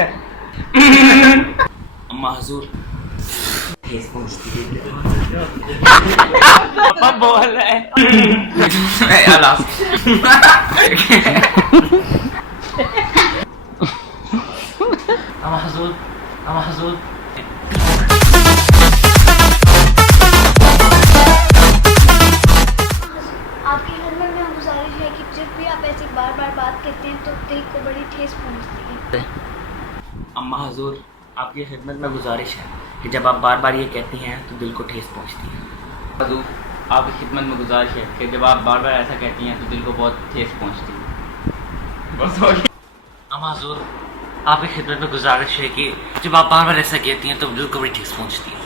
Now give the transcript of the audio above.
है। अम्मा हुजूर ठेस पहुंचती है। पापा बोल रहे हैं। अम्मा हुजूर, अम्मा हुजूर। आपकी खिदमत में गुजारिश है कि जब भी आप ऐसे बार बार बात करते हैं तो दिल को बड़ी ठेस पहुंचती है। अम्मा हुजूर, आपकी खिदमत में गुजारिश है कि जब आप बार बार ये कहती हैं तो दिल को ठेस पहुंचती है। हुजूर, आपकी खिदमत में गुजारिश है कि जब आप बार बार ऐसा कहती हैं तो दिल को बहुत ठेस पहुंचती है। बस हो गया। अम्मा हुजूर, आपकी खिदमत में गुजारिश है कि जब आप बार बार ऐसा कहती हैं तो दिल को बड़ी ठेस पहुंचती है।